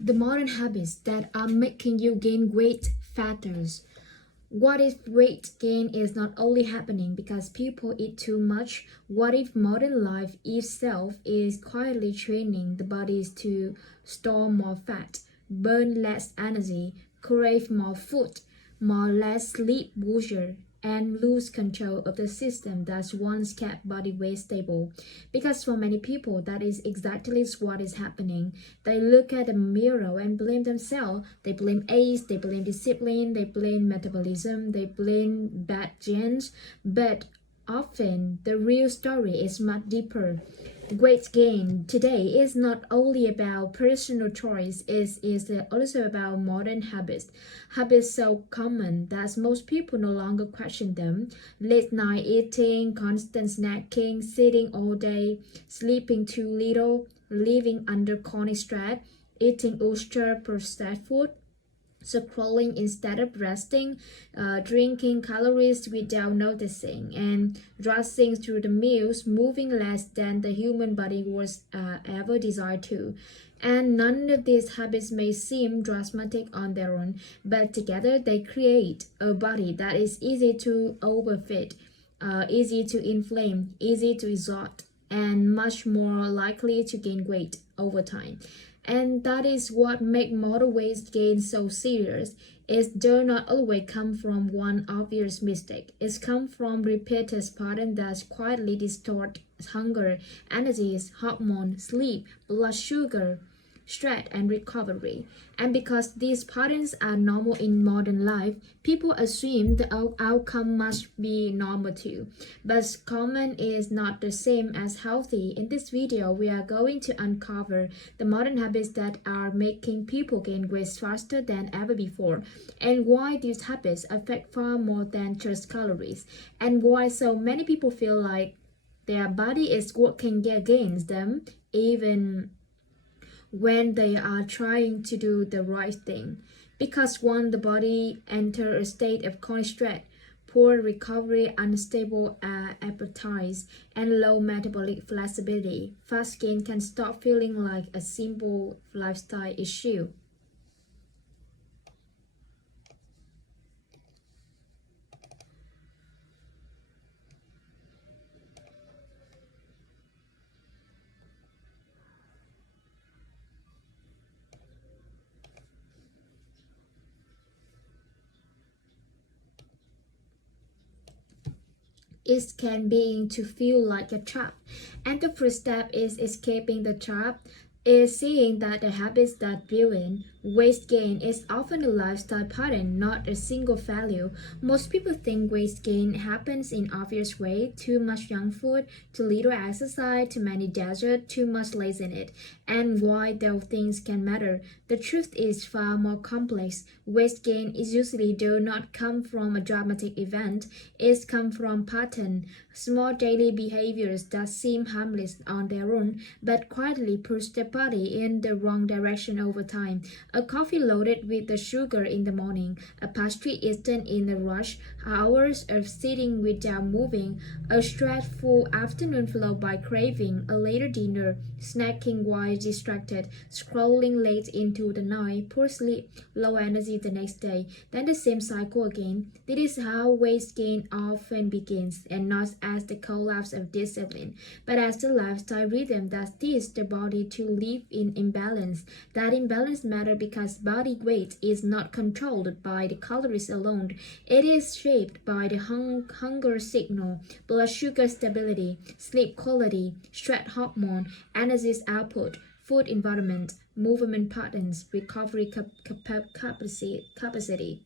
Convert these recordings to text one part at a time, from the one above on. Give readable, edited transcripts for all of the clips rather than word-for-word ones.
The modern habits that are making you gain weight factors. What if weight gain is not only happening because people eat too much? What if modern life itself is quietly training the bodies to store more fat, burn less energy, crave more food, more less sleep leisure, and lose control of the system that once kept body weight stable? Because for many people, that is exactly what is happening. They look at the mirror and blame themselves. They blame age, they blame discipline, they blame metabolism, they blame bad genes. But often, the real story is much deeper. Weight gain today is not only about personal choice, it is also about modern habits. Habits so common that most people no longer question them. Late night eating, constant snacking, sitting all day, sleeping too little, living under chronic stress, eating ultra processed food, scrolling instead of resting, drinking calories without noticing, and rushing through the meals, moving less than the human body was ever desired to. And none of these habits may seem dramatic on their own, but together they create a body that is easy to overfeed, easy to inflame, easy to exhaust, and much more likely to gain weight over time. And that is what makes modern weight gain so serious. It does not always come from one obvious mistake. It comes from repeated patterns that quietly distort hunger, energy, hormone, sleep, blood sugar, stress, and recovery. And because these patterns are normal in modern life, people assume the outcome must be normal too. But common is not the same as healthy. In this video, we are going to uncover the modern habits that are making people gain weight faster than ever before, and why these habits affect far more than just calories, and why so many people feel like their body is working against them, even when they are trying to do the right thing. Because when the body enters a state of chronic stress, poor recovery, unstable appetite, and low metabolic flexibility, fast gain can start feeling like a simple lifestyle issue. It can begin to feel like a trap. And the first step is escaping the trap, is seeing that the habits that build in weight gain is often a lifestyle pattern, not a single value. Most people think weight gain happens in obvious way: too much junk food, too little exercise, too many desert, too much laziness. And why those things can matter? The truth is far more complex. Weight gain is usually do not come from a dramatic event. It comes from pattern, small daily behaviors that seem harmless on their own, but quietly push the body in the wrong direction over time. A coffee loaded with the sugar in the morning, a pastry eaten in a rush, hours of sitting without moving, a stressful afternoon followed by craving, a later dinner, snacking while distracted, scrolling late into the night, poor sleep, low energy the next day, then the same cycle again. This is how weight gain often begins, and not as the collapse of discipline, but as the lifestyle rhythm that teaches the body to live in imbalance. That imbalance matters because body weight is not controlled by the calories alone. It is shaped by the hunger signal, blood sugar stability, sleep quality, stress hormone, energy output, food environment, movement patterns, recovery capacity.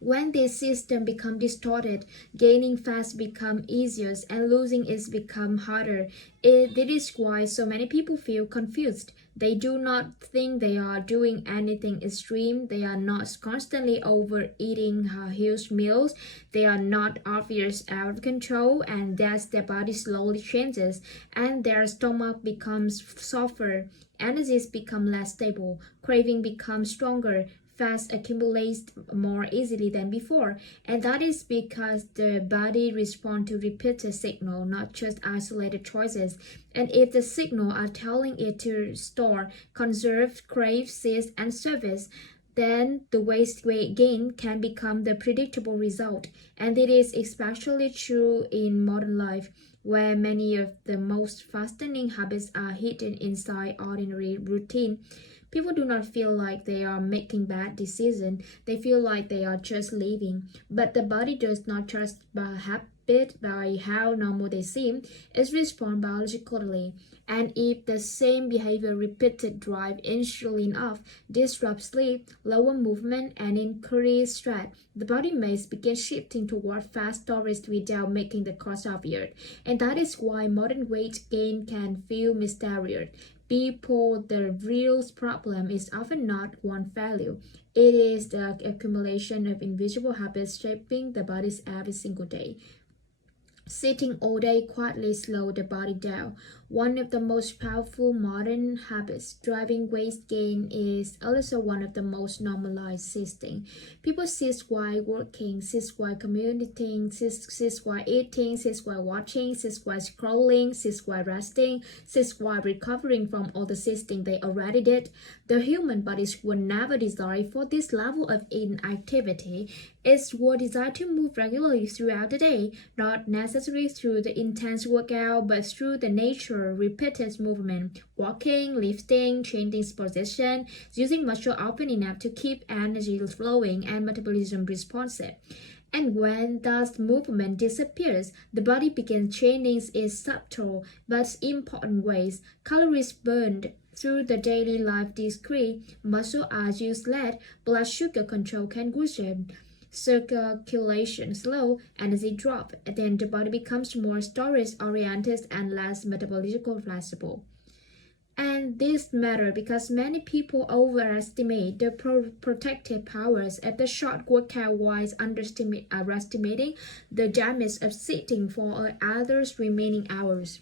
When this system becomes distorted, gaining fast becomes easier and losing it becomes harder. This is why so many people feel confused. They do not think they are doing anything extreme. They are not constantly overeating huge meals. They are not obvious out of control, and thus their body slowly changes and their stomach becomes softer, energies become less stable, craving becomes stronger, fat accumulates more easily than before, and that is because the body responds to repeated signal, not just isolated choices. And if the signal are telling it to store, conserve, crave, seize, and service, then the weight gain can become the predictable result. And it is especially true in modern life, where many of the most fascinating habits are hidden inside ordinary routine. People do not feel like they are making bad decisions, they feel like they are just living. But the body does not just by habit, by how normal they seem, it responds biologically. And if the same behavior repeated drive insulin off, disrupt sleep, lower movement, and increase stress, the body may begin shifting toward fast storage without making the cause obvious. And that is why modern weight gain can feel mysterious. People, the real problem is often not one value. It is the accumulation of invisible habits shaping the bodies every single day. Sitting all day quietly slows the body down. One of the most powerful modern habits driving weight gain is also one of the most normalized sitting. People sit while working, sit while commuting, sit while eating, sit while watching, sit while scrolling, sit while resting, sit while recovering from all the sitting they already did. The human bodies were never designed for this level of inactivity. It's were designed to move regularly throughout the day, not necessarily through the intense workout, but through the nature, repeated movement, walking, lifting, changing position, using muscle often enough to keep energy flowing and metabolism responsive. And when that movement disappears, the body begins changing its subtle but important ways. Calories burned through the daily life decrease, muscle are used less, blood sugar control can worsen, circulation slow, energy drop, then the body becomes more storage oriented and less metabolically flexible. And this matters because many people overestimate the protective powers of the short workout while underestimating the damage of sitting for others remaining hours.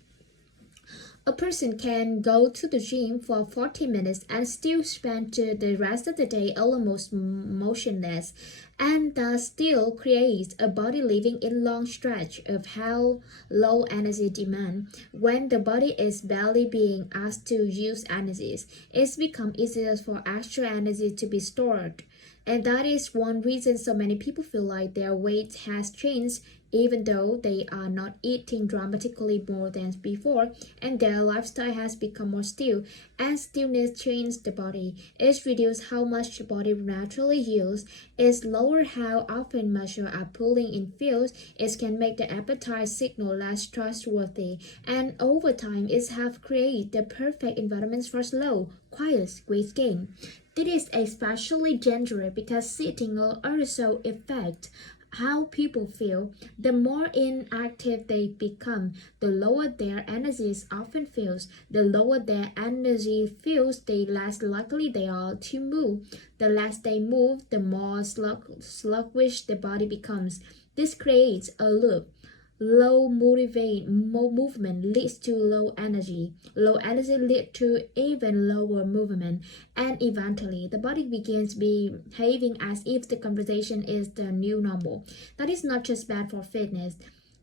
A person can go to the gym for 40 minutes and still spend the rest of the day almost motionless, and that still creates a body living in long stretch of how low energy demand. When the body is barely being asked to use energies, it's become easier for extra energy to be stored. And that is one reason so many people feel like their weight has changed even though they are not eating dramatically more than before, and their lifestyle has become more still. And stillness changes the body. It reduces how much the body naturally yields. It lowers how often muscles are pulling in fields. It can make the appetite signal less trustworthy. And over time, it has created the perfect environment for slow, quiet weight gain. This is especially dangerous because sitting will also affect how people feel. The more inactive they become, the lower their energy often feels. The lower their energy feels, the less likely they are to move. The less they move, the more sluggish the body becomes. This creates a loop. Low movement leads to low energy. Low energy leads to even lower movement. And eventually, the body begins behaving as if the conversation is the new normal. That is not just bad for fitness.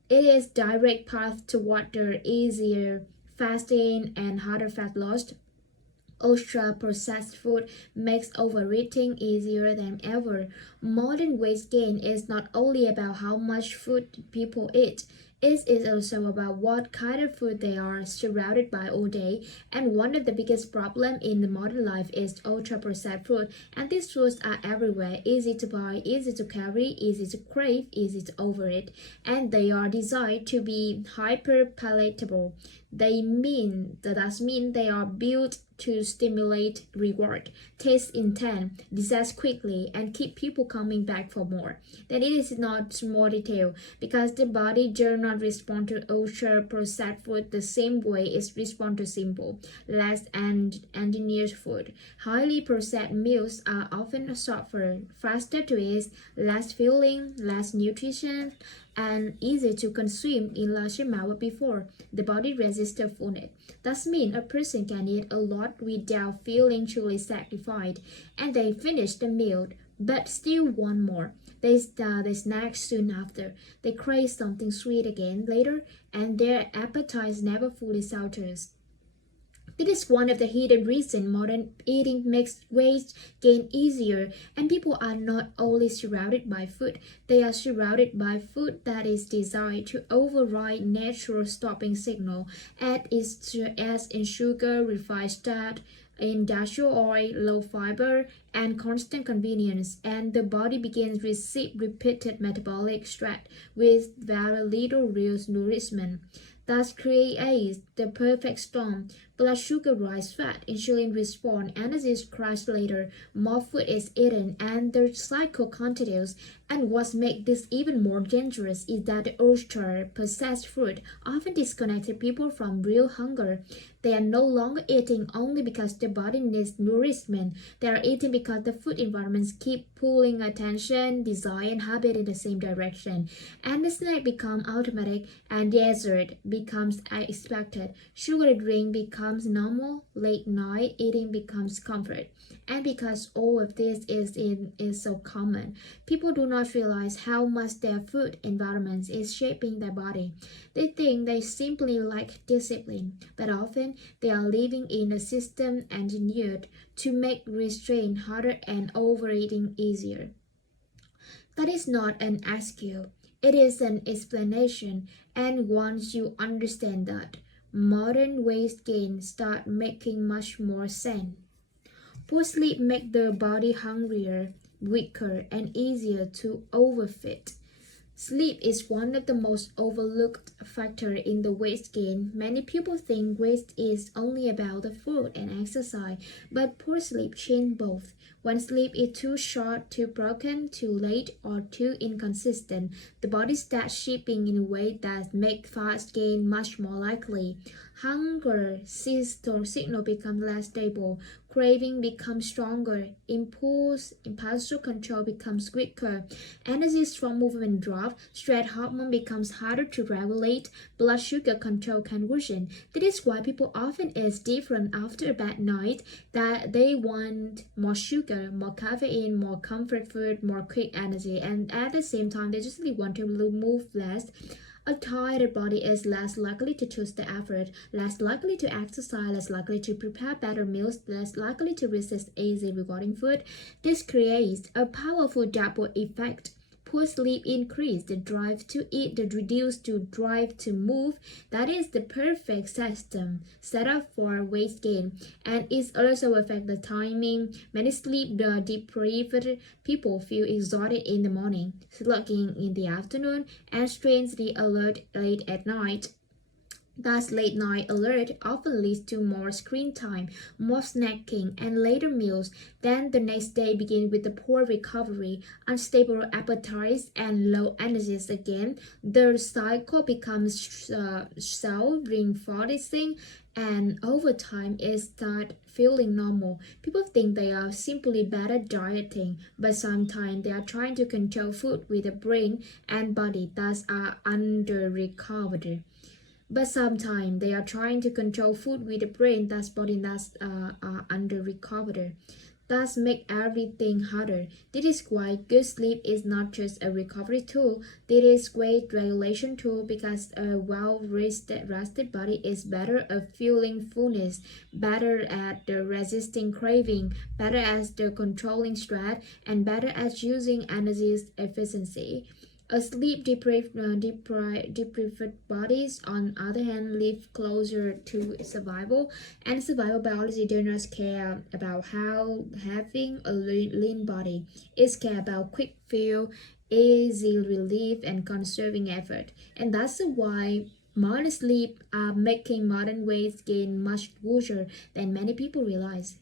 It is direct path toward the easier fasting and harder fat loss. Ultra-processed food makes overeating easier than ever. Modern weight gain is not only about how much food people eat, it is also about what kind of food they are surrounded by all day. And one of the biggest problems in the modern life is ultra-processed food. And these foods are everywhere, easy to buy, easy to carry, easy to crave, easy to overeat. And they are designed to be hyper-palatable. That mean they are built to stimulate reward, taste intent, digest quickly, and keep people coming back for more. Then it is not small detail because the body does not respond to ultra processed food the same way it responds to simple, less engineered food. Highly processed meals are often softer, faster to eat, less filling, less nutrition, and easy to consume in large amount before the body resists fullness. That means a person can eat a lot without feeling truly satisfied, and they finish the meal but still want more. They snack soon after. They crave something sweet again later, and their appetite never fully sours. This is one of the hidden reasons modern eating makes weight gain easier, and people are not only surrounded by food, they are surrounded by food that is designed to override natural stopping signal, as in sugar, refined fat, industrial oil, low fiber, and constant convenience, and the body begins to receive repeated metabolic stress with very little real nourishment. Thus creates the perfect storm. Blood sugar rise fat, insulin response, energy crash later, more food is eaten, and the cycle continues. And what makes this even more dangerous is that the ultra processed food often disconnects people from real hunger. They are no longer eating only because the body needs nourishment. They are eating because the food environments keep pulling attention, desire, and habit in the same direction. And the snack becomes automatic, and dessert becomes expected. Sugary drink becomes normal. Late night eating becomes comfort. And because all of this is so common, people do not realize how much their food environment is shaping their body. They think they simply lack discipline, but often they are living in a system engineered to make restraint harder and overeating easier. That is not an excuse, it is an explanation, and once you understand that, modern weight gain start making much more sense. Poor sleep makes the body hungrier, weaker, and easier to overfeed. Sleep is one of the most overlooked factors in the weight gain. Many people think weight is only about the food and exercise, but poor sleep changes both. When sleep is too short, too broken, too late, or too inconsistent, the body starts shaping in a way that makes fast gain much more likely. Hunger signal becomes less stable, craving becomes stronger, impulsive control becomes quicker, energy from movement drops, stress hormone becomes harder to regulate, blood sugar control can worsen. That is why people often eat different after a bad night, that they want more sugar, more caffeine, more comfort food, more quick energy, and at the same time they just really want to move less. A tired body is less likely to choose the effort, less likely to exercise, less likely to prepare better meals, less likely to resist easy rewarding food. This creates a powerful double effect. Poor sleep increases the drive to eat, the reduce the drive to move. That is the perfect system set up for weight gain, and it also affects the timing. Many sleep deprived people feel exhausted in the morning, sluggish in the afternoon, and strangely alert late at night. Thus, late night alert often leads to more screen time, more snacking, and later meals. Then the next day begins with a poor recovery, unstable appetites, and low energies again. The cycle becomes self-reinforcing, and over time it starts feeling normal. People think they are simply better dieting, but sometimes they are trying to control food with the brain and body that are under recovered. But sometimes they are trying to control food with the brain that's body that's are under recovered. Thus make everything harder. This is why good sleep is not just a recovery tool. It is great regulation tool because a rested body is better at feeling fullness, better at the resisting craving, better at the controlling stress, and better at using energy efficiency. A sleep-deprived bodies, on the other hand, live closer to survival, and survival biology does not care about how having a lean body. It cares about quick feel, easy relief, and conserving effort. And that's why modern sleep are making modern weight gain much worse than many people realize.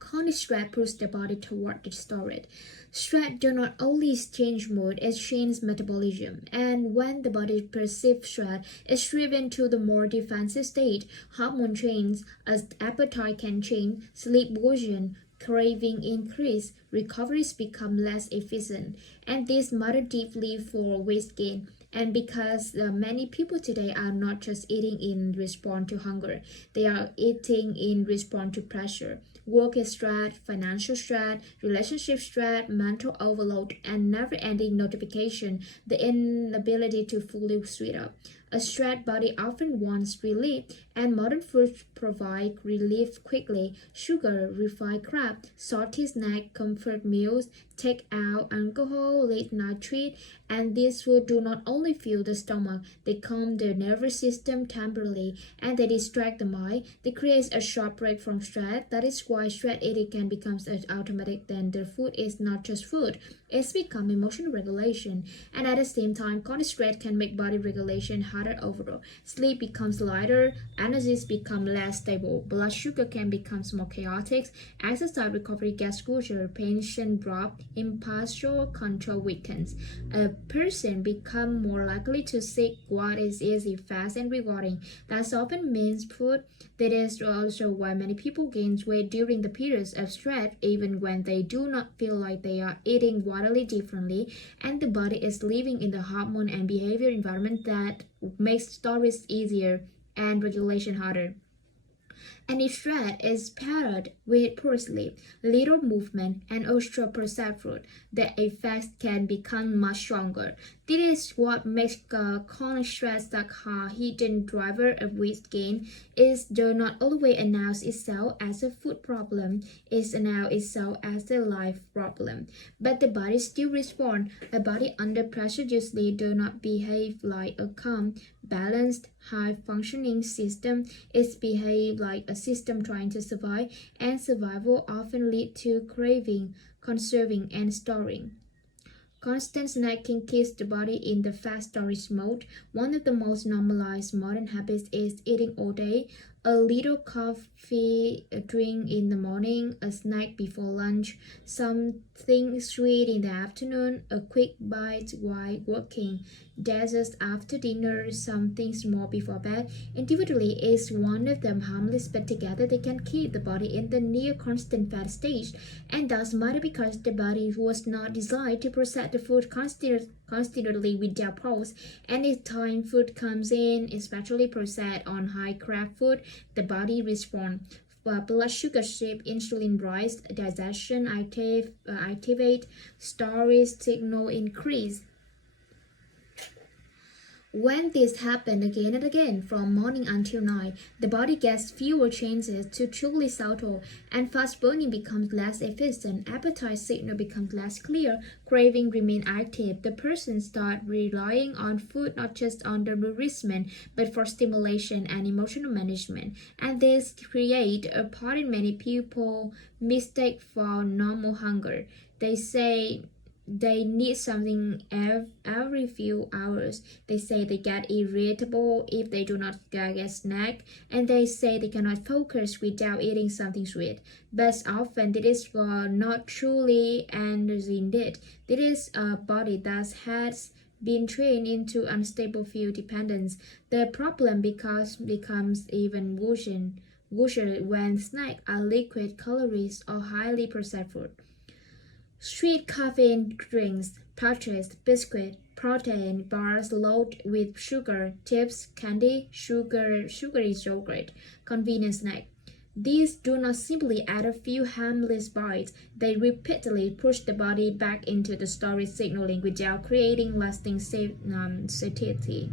Chronic stress pushes the body toward the storage. Stress does not only change mood, it changes metabolism. And when the body perceives stress, it's driven to the more defensive state. Hormone change, as appetite can change, sleep worsen, craving increase, recoveries become less efficient, and this matter deeply for weight gain. And because many people today are not just eating in response to hunger, they are eating in response to pressure. Work stress, financial stress, relationship stress, mental overload, and never ending notification, the inability to fully switch up. A stressed body often wants relief, and modern foods provide relief quickly. Sugar, refined crab, salty snack, comfort meals, take out alcohol, late night treat, and these foods do not only fuel the stomach, they calm the nervous system temporarily, and they distract the mind. They create a short break from stress. That is why stress eating can become as automatic. Then the food is not just food; it's become emotional regulation, and at the same time, chronic stress can make body regulation harder overall. Sleep becomes lighter, energies become less stable, blood sugar can become more chaotic, exercise recovery gets crucial, patient drop, impulse control weakens. A person become more likely to seek what is easy, fast, and rewarding. That often means food. That is also why many people gain weight during the periods of stress, even when they do not feel like they are eating wildly differently, and the body is living in the hormone and behavior environment that makes storage easier and regulation harder. And if stress is paired with poor sleep, little movement, and osteoporosis, the effects can become much stronger. This is what makes chronic stress like a hidden driver of weight gain. It does not always announce itself as a food problem, it announces itself as a life problem. But the body still responds. A body under pressure usually does not behave like a calm, balanced, high-functioning system. It behaves like a system trying to survive, and survival often leads to craving, conserving, and storing. Constant snacking keeps the body in the fast storage mode. One of the most normalized modern habits is eating all day. A little coffee, a drink in the morning, a snack before lunch, something sweet in the afternoon, a quick bite while working, desserts after dinner, something small before bed. Individually is one of them harmless, but together they can keep the body in the near constant fat stage. And does matter because the body was not designed to process the food constantly without pause. Anytime food comes in, especially processed on high carb food, the body responds. Blood sugar shift, insulin rise, digestion activate, storage signal increase. When this happens again and again from morning until night, the body gets fewer chances to truly settle, and fast burning becomes less efficient, appetite signal becomes less clear, craving remain active. The person starts relying on food not just on the nourishment but for stimulation and emotional management, and this creates a pattern many people mistake for normal hunger. They say they need something every few hours. They say they get irritable if they do not get a snack, and they say they cannot focus without eating something sweet. But often this is not truly and indeed. This is a body that has been trained into unstable fuel dependence. The problem becomes even worse when snacks are liquid calories or highly processed food. Sweet caffeine drinks, pastries, biscuit, protein bars loaded with sugar, chips, candy, sugary yogurt, convenience snack. These do not simply add a few harmless bites, they repeatedly push the body back into the storage signaling without creating lasting satiety.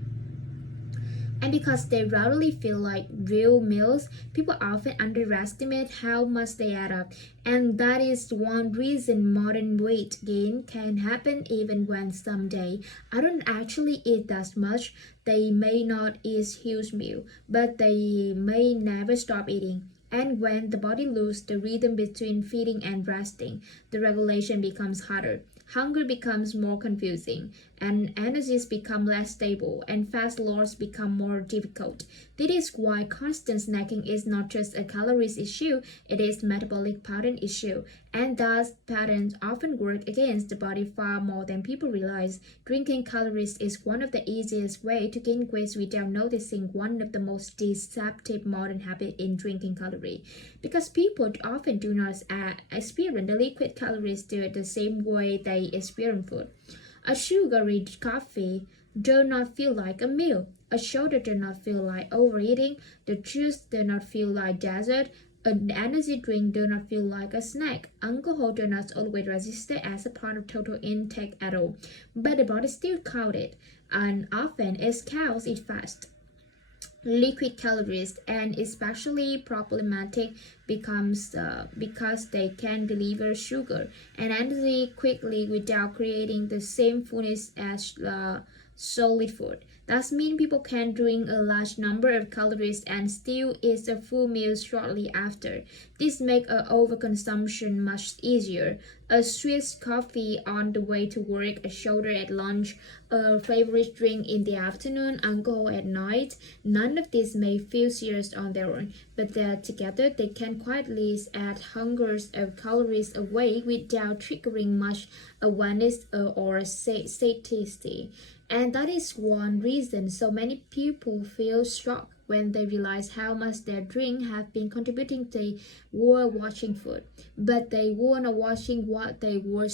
And because they rarely feel like real meals, people often underestimate how much they add up. And that is one reason modern weight gain can happen even when someday I don't actually eat that much. They may not eat huge meal, but they may never stop eating. And when the body loses the rhythm between feeding and resting, the regulation becomes harder. hunger becomes more confusing, and energies become less stable, and fast loss become more difficult. This is why constant snacking is not just a calories issue, it is metabolic pattern issue, and thus patterns often work against the body far more than people realize. Drinking calories is one of the easiest way to gain weight without noticing one of the most deceptive modern habits in drinking calorie. Because people often do not experience the liquid calories the same way they experience food. A sugar-rich coffee does not feel like a meal. A soda does not feel like overeating. The juice does not feel like dessert. An energy drink does not feel like a snack. Alcohol does not always register as a part of total intake at all, but the body still counts it, and often it counts it fast. Liquid calories and especially problematic becomes because they can deliver sugar and energy quickly without creating the same fullness as solid food. That means people can drink a large number of calories and still eat a full meal shortly after. This makes overconsumption much easier. A sweet coffee on the way to work, a soda at lunch, a favorite drink in the afternoon, alcohol at night. None of these may feel serious on their own, but together they can quietly add hundreds of calories away without triggering much awareness or satiety. And that is one reason so many people feel shocked when they realize how much their drink have been contributing. They were watching food, but they weren't watching what they were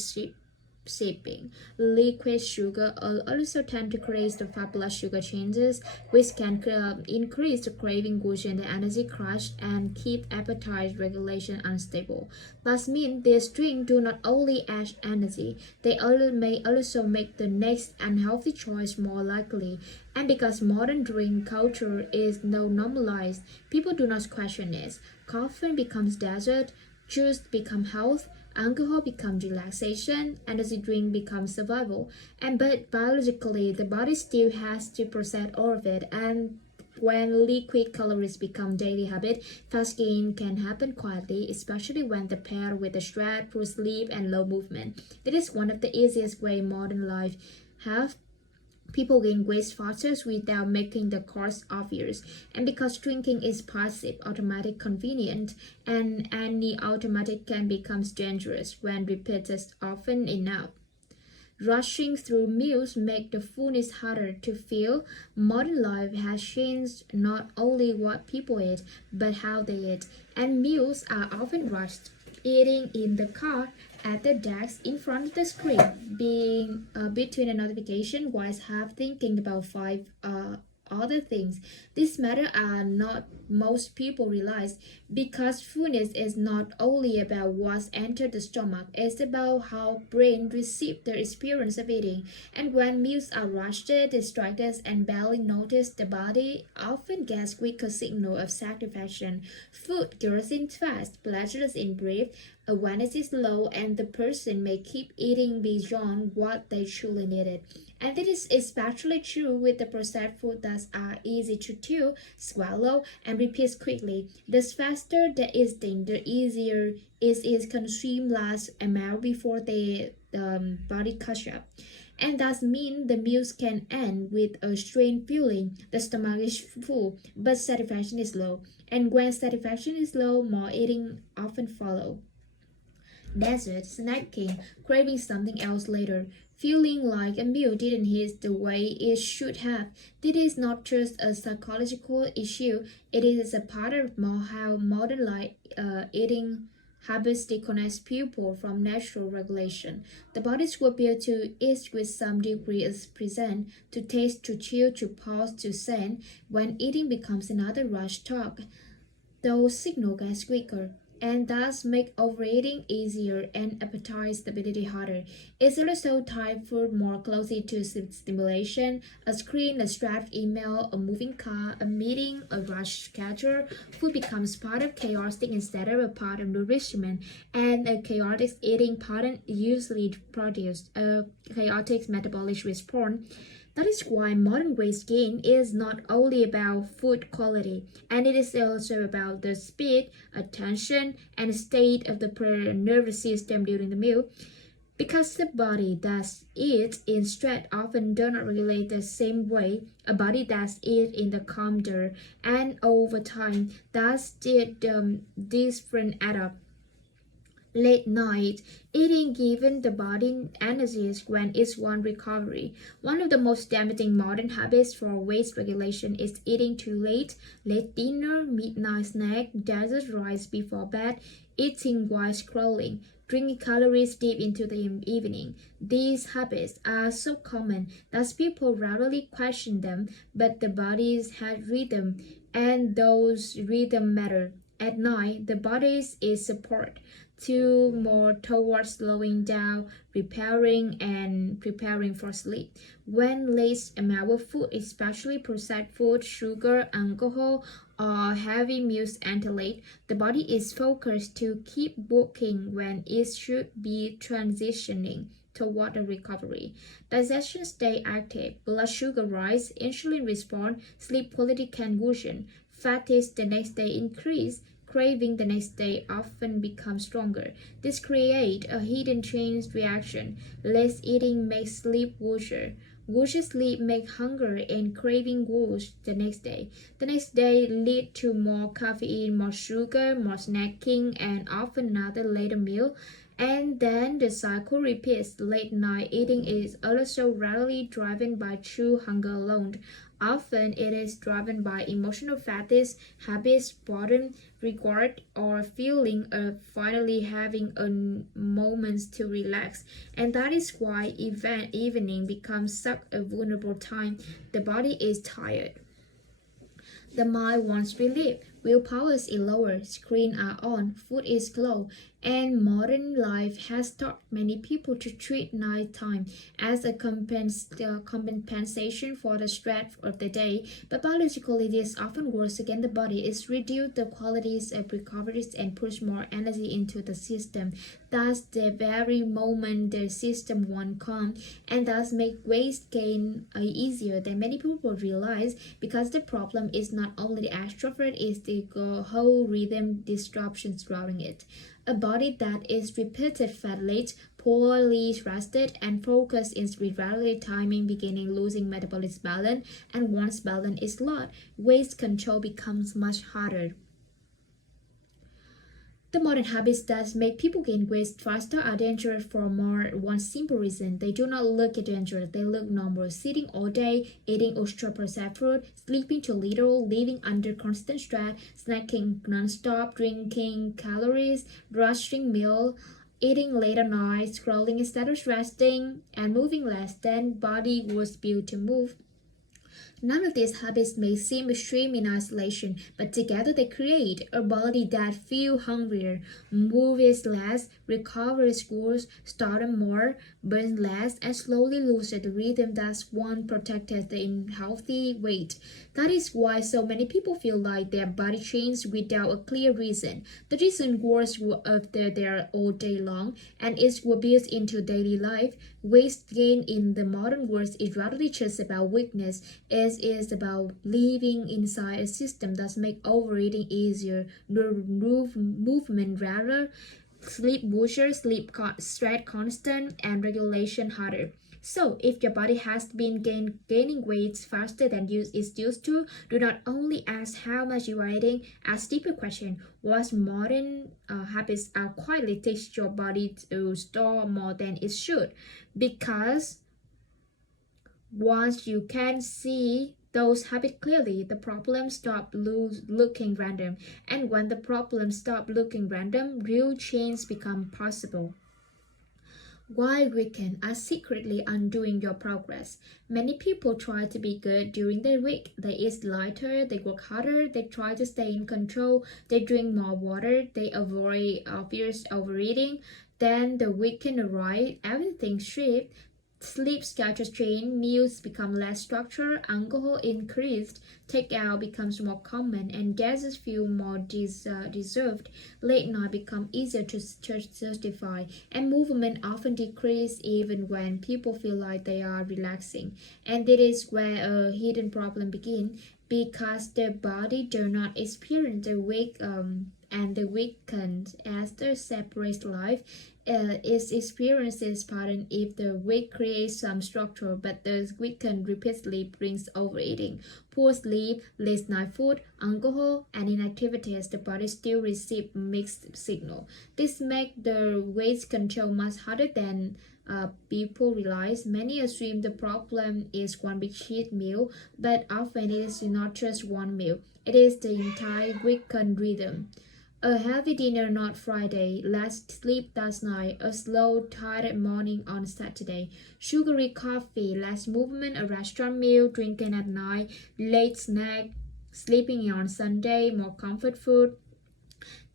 sipping. Liquid sugar also tend to create the fast blood sugar changes, which can increase the craving, and the energy crash, and keep appetite regulation unstable. That means these drinks do not only add energy, they may also make the next unhealthy choice more likely. And because modern drink culture is now normalized, people do not question it. Coffee becomes dessert, juice becomes health, alcohol becomes relaxation, energy drink becomes survival. And but biologically, the body still has to process all of it. And when liquid calories become daily habit, fast gain can happen quietly, especially when they pair with the stress, poor sleep, and low movement. It is one of the easiest way modern life have people gain weight faster without making the cost obvious. And because drinking is passive, automatic, convenient, and any automatic can become dangerous when repeated often enough. Rushing through meals make the fullness harder to feel. Modern life has changed not only what people eat, but how they eat, and meals are often rushed. Eating in the car, at the desk, in front of the screen, being between a notification while half thinking about five other things. These matter are not most people realize, because fullness is not only about what's entered the stomach, it's about how brain receive the experience of eating. And when meals are rushed, distracted, and barely noticed, the body often gets weaker signal of satisfaction. Food goes in fast, pleasure is in brief, awareness is low, and the person may keep eating beyond what they truly needed. And it is especially true with the processed food that are easy to chew, swallow, and repeat quickly. The faster the instinct, the easier it is consumed last amount before the body catch up. And that means the meals can end with a strained feeling. The stomach is full, but satisfaction is low. And when satisfaction is low, more eating often follow. Desert, snacking, craving something else later, feeling like a meal didn't hit the way it should have. This is not just a psychological issue, it is a part of how modern life eating habits disconnect people from natural regulation. The bodies were built to eat with some degree of present, to taste, to chew, to pause, to send. When eating becomes another rush talk, those signals get weaker, and thus make overeating easier and appetite stability harder. It's also tied food more closely to stimulation, a screen, a stressed email, a moving car, a meeting, a rush schedule. Food becomes part of chaotic instead of a part of nourishment, and a chaotic eating pattern usually produces a chaotic metabolic response. That is why modern weight gain is not only about food quality, and it is also about the speed, attention, and state of the nervous system during the meal. Because the body that eats in stress often do not regulate the same way a body that eats in the calmer, and over time, that's the different add up. Late night eating given the body energies when it's one recovery. One of the most damaging modern habits for weight regulation is eating too late dinner, midnight snack, desert rice before bed, eating while scrolling, drinking calories deep into the evening. These habits are so common that people rarely question them, but the body's had rhythm, and those rhythm matter. At night, the body's is support to more towards slowing down, repairing, and preparing for sleep. When less amount of food, especially processed food, sugar, alcohol, or heavy meals enter late, the body is focused to keep working when it should be transitioning toward a recovery. Digestion stay active, blood sugar rise, insulin response, sleep quality can worsen, fatigue the next day increase, craving the next day often becomes stronger. This creates a hidden chain reaction. Less eating makes sleep worse. Worse sleep makes hunger and craving worse the next day. The next day lead to more caffeine, more sugar, more snacking, and often another later meal. And then the cycle repeats. Late night eating is also rarely driven by true hunger alone. Often it is driven by emotional fatigue, habits, boredom, regret, or feeling of finally having a moment to relax. And that is why evening becomes such a vulnerable time. The body is tired. The mind wants relief. Willpower is lower, screens are on, food is low, and modern life has taught many people to treat nighttime as a compensation for the stress of the day. But biologically, this often works against the body. It reduces the qualities of recoveries and push more energy into the system. Thus, the very moment the system won't come, and thus make weight gain easier than many people realize. Because the problem is not only the extrovert, it's the whole rhythm disruption surrounding it. A body that is repeated fat-late, poorly rested, and focused is irregular timing beginning losing metabolism balance, and once balance is lost, weight control becomes much harder. The modern habits that make people gain weight faster are dangerous for more one simple reason. They do not look dangerous, they look normal. Sitting all day, eating ultra processed food, sleeping too little, living under constant stress, snacking non-stop, drinking calories, rushing meal, eating late at night, scrolling instead of resting, and moving less than body was built to move. None of these habits may seem extreme in isolation, but together they create a body that feels hungrier, moves less, recovers worse, starts more, burns less, and slowly loses the rhythm that once protected the healthy weight. That is why so many people feel like their body changes without a clear reason. The reason was after there all day long, and it was built into daily life. Weight gain in the modern world is rarely just about weakness. It is about living inside a system that makes overeating easier, movement rarer, sleep booster, stress constant, and regulation harder. So, if your body has been gaining weight faster than it's used to, do not only ask how much you are eating, ask deeper question. What modern habits are quietly teach your body to store more than it should? Because once you can see those habits clearly, the problems stop looking random. And when the problems stop looking random, real change become possible. Why weekend are secretly undoing your progress. Many people try to be good during the week. They eat lighter, they work harder, they try to stay in control, they drink more water, they avoid obvious overeating. Then the weekend arrives, everything shifts. Sleep schedule change, meals become less structured, alcohol increased, takeout becomes more common, and guests feel more deserved. Late night become easier to justify, and movement often decrease even when people feel like they are relaxing. And that is where a hidden problem begins because their body do not experience the wake and the weekend as the separate life. Its experiences pattern if the week creates some structure, but the weekend repeatedly brings overeating, poor sleep, late night food, alcohol, and inactivities. The body still receives mixed signal. This makes the weight control much harder than people realize. Many assume the problem is one big cheat meal, but often it is not just one meal. It is the entire weekend rhythm. A heavy dinner not Friday, less sleep last night, a slow, tired morning on Saturday, sugary coffee, less movement, a restaurant meal, drinking at night, late snack, sleeping on Sunday, more comfort food,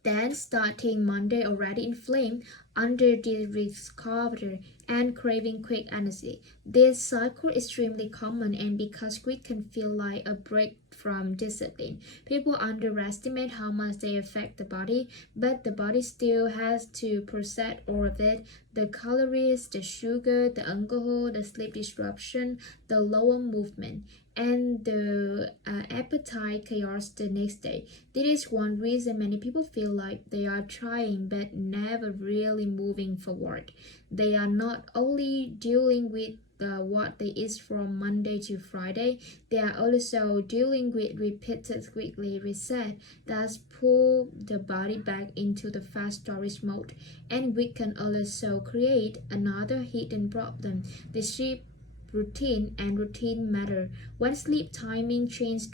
then starting Monday already inflamed, under discovered, and craving quick energy. This cycle is extremely common, and because quick can feel like a break from discipline, people underestimate how much they affect the body, but the body still has to process all of it: the calories, the sugar, the alcohol, the sleep disruption, the lower movement, and the appetite chaos the next day. This is one reason many people feel like they are trying but never really moving forward. They are not only dealing with what they eat from Monday to Friday, they are also dealing with repeated weekly reset that pull the body back into the fast storage mode. And we can also create another hidden problem: the sleep routine and routine matter. When sleep timing changes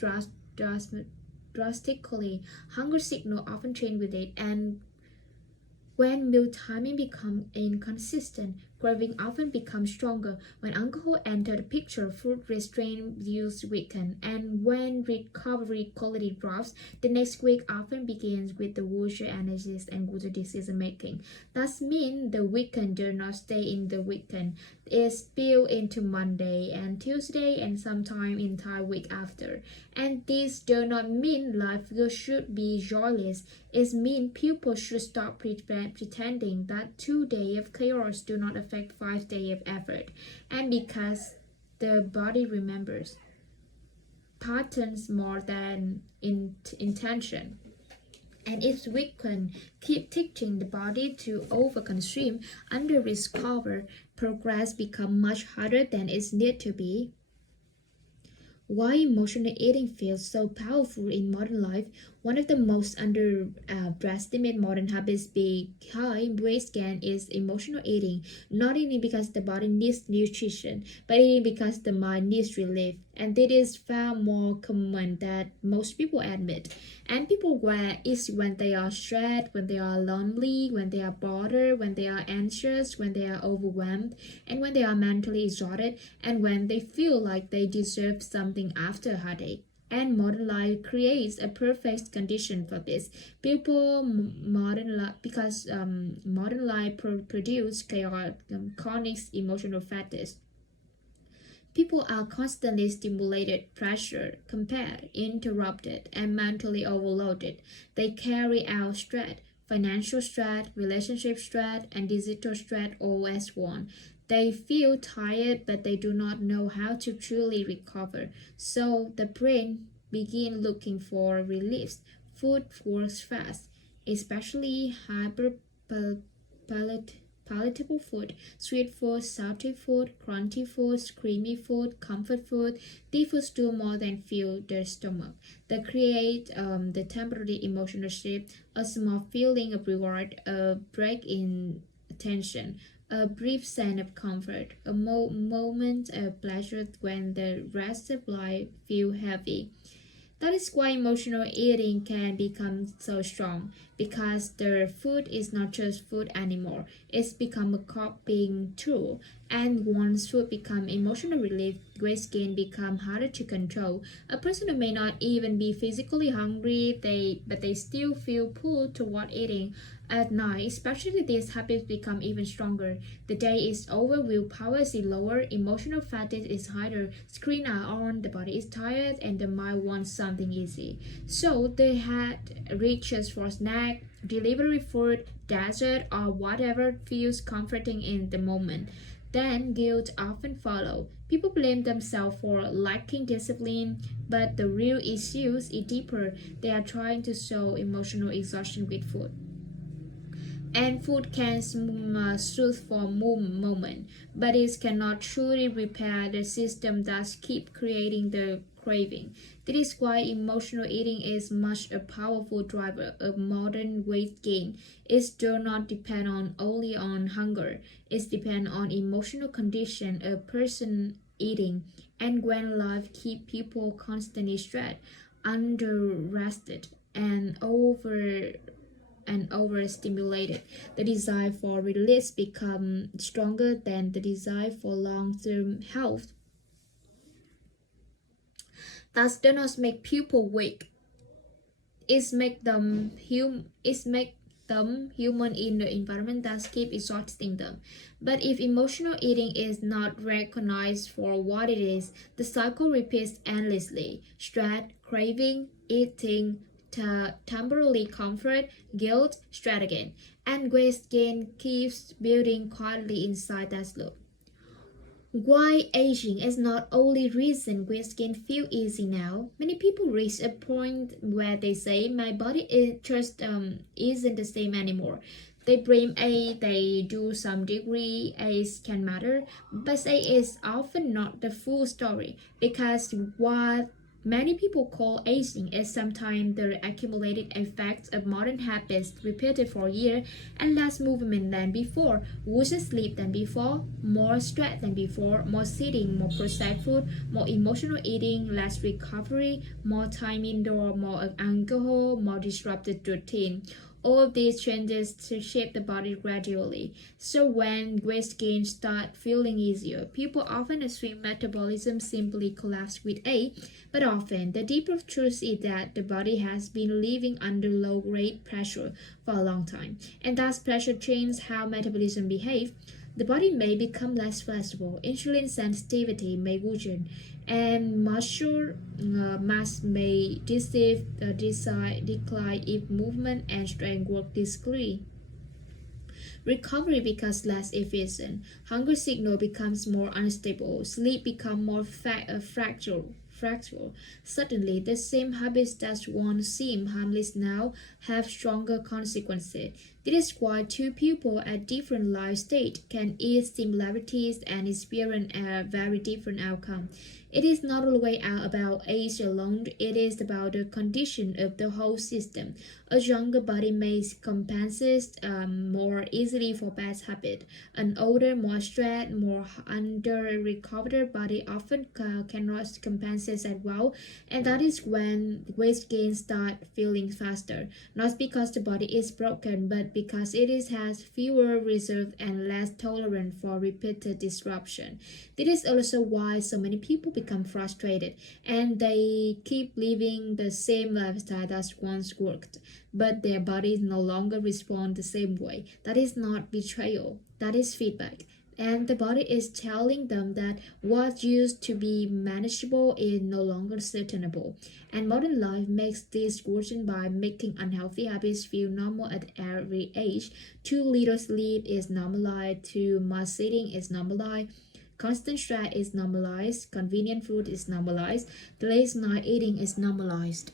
drastically, hunger signal often change with it, and when meal timing becomes inconsistent, craving often becomes stronger. When alcohol enters the picture, food restraint use weaken, and when recovery quality drops, the next week often begins with the worse energies and worse decision making. That means the weekend does not stay in the weekend; it spills into Monday and Tuesday and sometimes entire week after. And this does not mean life should be joyless. It means people should stop pretending that 2 days of chaos do not affect 5 days of effort. And because the body remembers patterns more than intention. And if we can keep teaching the body to overconsume, under recover, progress becomes much harder than it needs to be. Why emotional eating feels so powerful in modern life? One of the most underestimated modern habits behind weight gain is emotional eating. Not eating because the body needs nutrition, but eating because the mind needs relief. And this is far more common than most people admit. And people eat when they are stressed, when they are lonely, when they are bothered, when they are anxious, when they are overwhelmed, and when they are mentally exhausted, and when they feel like they deserve something after a heartache. And modern life creates a perfect condition for this. People modern life because modern life produce chaotic, chronic emotional fatigue. People are constantly stimulated, pressured, compared, interrupted, and mentally overloaded. They carry out stress, financial stress, relationship stress, and digital stress all as one. They feel tired, but they do not know how to truly recover. So the brain begins looking for relief. Food works fast, especially palatable food, sweet food, salty food, crunchy food, creamy food, comfort food. These foods do more than fill their stomach. They create the temporary emotional shift, a small feeling of reward, a break in tension, a brief sense of comfort, a moment of pleasure when the rest of life feels heavy. That is why emotional eating can become so strong, because the food is not just food anymore. It's become a coping tool, and once food become emotional relief, weight gain become harder to control. A person who may not even be physically hungry, but they still feel pulled toward eating at night. Especially these habits become even stronger. The day is over, willpower is lower, emotional fatigue is higher, screens are on, the body is tired, and the mind wants something easy. So the head reaches for snack, delivery food, dessert, or whatever feels comforting in the moment. Then guilt often follows. People blame themselves for lacking discipline, but the real issue is deeper. They are trying to solve emotional exhaustion with food. And food can soothe for a moment, but it cannot truly repair the system that keep creating the craving. This is why emotional eating is much a powerful driver of modern weight gain. It does not depend on only on hunger. It depends on emotional condition a person eating, and when life keep people constantly stressed, under rested, and overstimulated, the desire for release become stronger than the desire for long-term health. That does not make people weak. It make them human in the environment that keep exhausting them. But if emotional eating is not recognized for what it is, the cycle repeats endlessly. Stress, craving, eating, temporary comfort, guilt, stress again, and weight gain keeps building quietly inside that loop. Why aging is not only reason we skin feel easy now. Many people reach a point where they say my body is just isn't the same anymore. They blame age, they do some degree, age can matter, but age is often not the full story because what many people call aging is sometimes the accumulated effects of modern habits repeated for years and less movement than before, worse sleep than before, more stress than before, more sitting, more processed food, more emotional eating, less recovery, more time indoor, more alcohol, more disrupted routine. All of these changes to shape the body gradually. So when weight gain start feeling easier, people often assume metabolism simply collapsed with age, but often the deeper truth is that the body has been living under low grade pressure for a long time, and that pressure changes how metabolism behaves. The body may become less flexible, insulin sensitivity may worsen, and muscle mass may decline if movement and strength work disagree. Recovery becomes less efficient, hunger signal becomes more unstable, sleep becomes more fractal. Suddenly, the same habits that once seemed harmless now have stronger consequences. This is why two people at different life stages can eat similarities and experience a very different outcome. It is not always about age alone, it is about the condition of the whole system. A younger body may compensate more easily for bad habit. An older, more stressed, more under-recovered body often cannot compensate as well, and that is when weight gain start feeling faster. Not because the body is broken, but because has fewer reserves and less tolerant for repeated disruption. This is also why so many people become frustrated and they keep living the same lifestyle that once worked, but their bodies no longer respond the same way. That is not betrayal, that is feedback. And the body is telling them that what used to be manageable is no longer sustainable. And modern life makes this worse by making unhealthy habits feel normal at every age. Too little sleep is normalized, too much sitting is normalized, constant stress is normalized, convenient food is normalized, late night eating is normalized.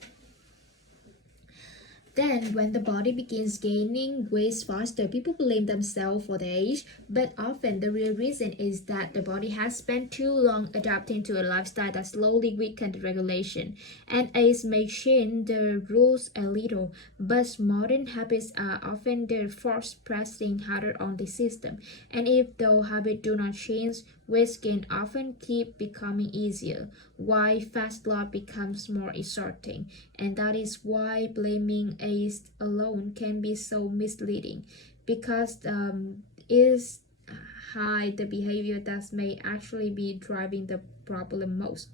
Then, when the body begins gaining weight faster, people blame themselves for the age, but often the real reason is that the body has spent too long adapting to a lifestyle that slowly weakened regulation. And age may change the rules a little, but modern habits are often the force pressing harder on the system. And if those habits do not change, weight gain often keep becoming easier, while fast loss becomes more exhausting, and that is why blaming age alone can be so misleading, because is hide the behavior that may actually be driving the problem most.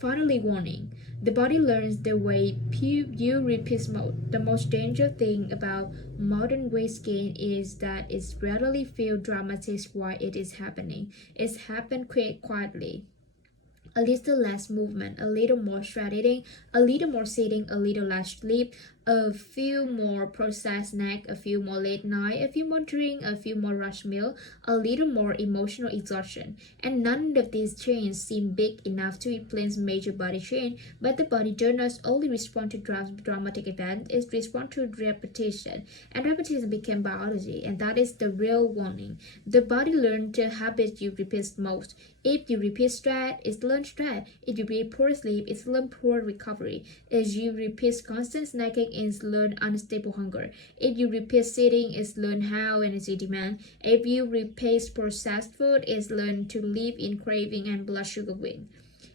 Finally, warning. The body learns the way you repeat mode. The most dangerous thing about modern weight gain is that it rarely feels dramatic while it is happening. It's happened quietly. A little less movement, a little more strategy, a little more sitting, a little less sleep, A few more processed snack, a few more late night, a few more drink, a few more rush meal, a little more emotional exhaustion. And none of these changes seem big enough to influence major body change, but the body does not only respond to dramatic events, it responds to repetition. And repetition became biology, and that is the real warning. The body learns the habits you repeat most. If you repeat stress, it's learned stress. If you repeat poor sleep, it's learned poor recovery. If you repeat constant snacking, it's learned unstable hunger. If you repeat sitting, it's learned how energy demand. If you repeat processed food, it's learned to live in craving and blood sugar wing.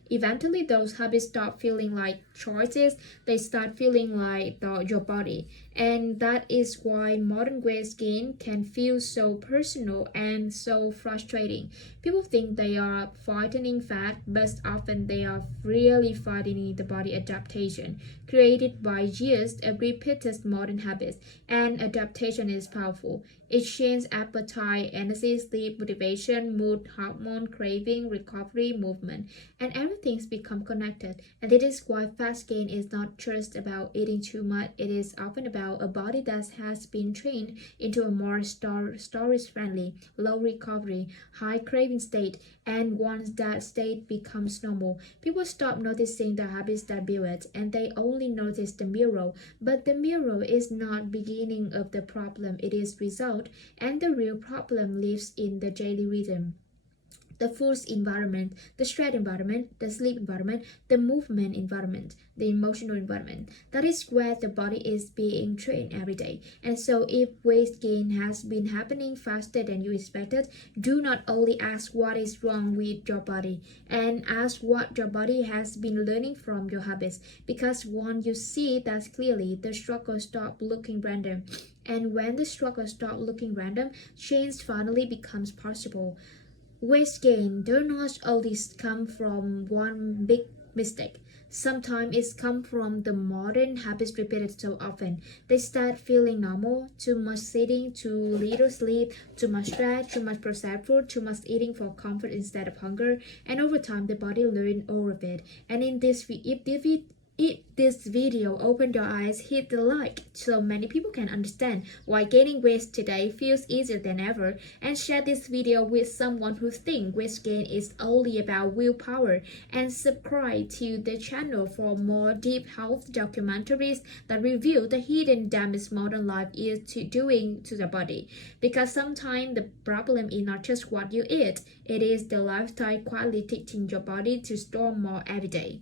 Eventually, those habits stop feeling like choices, they start feeling like your body. And that is why modern weight gain can feel so personal and so frustrating. People think they are fighting fat, but often they are really fighting the body adaptation created by years of repeated modern habits. And adaptation is powerful. It changes appetite, energy, sleep, motivation, mood, hormone, craving, recovery, movement, and everything's become connected. And it is why fast gain is not just about eating too much. It is often about a body that has been trained into a more storage-friendly, low recovery, high craving state. And once that state becomes normal, people stop noticing the habits that build it, and they only notice the mirror. But the mirror is not beginning of the problem; it is result, and the real problem lives in the daily rhythm, the food environment, the stress environment, the sleep environment, the movement environment, the emotional environment. That is where the body is being trained every day. And so if weight gain has been happening faster than you expected, do not only ask what is wrong with your body, and ask what your body has been learning from your habits. Because once you see that clearly, the struggle stop looking random. And when the struggle stop looking random, change finally becomes possible. Weight gain does not always come from one big mistake. Sometimes it's come from the modern habits repeated so often. They start feeling normal: too much sitting, too little sleep, too much stress, too much processed food, too much eating for comfort instead of hunger. And over time, the body learns all of it. And in this, if this video opened your eyes, hit the like so many people can understand why gaining weight today feels easier than ever, and share this video with someone who thinks weight gain is only about willpower, and subscribe to the channel for more deep health documentaries that reveal the hidden damage modern life is doing to the body. Because sometimes the problem is not just what you eat, it is the lifestyle quietly teaching your body to store more every day.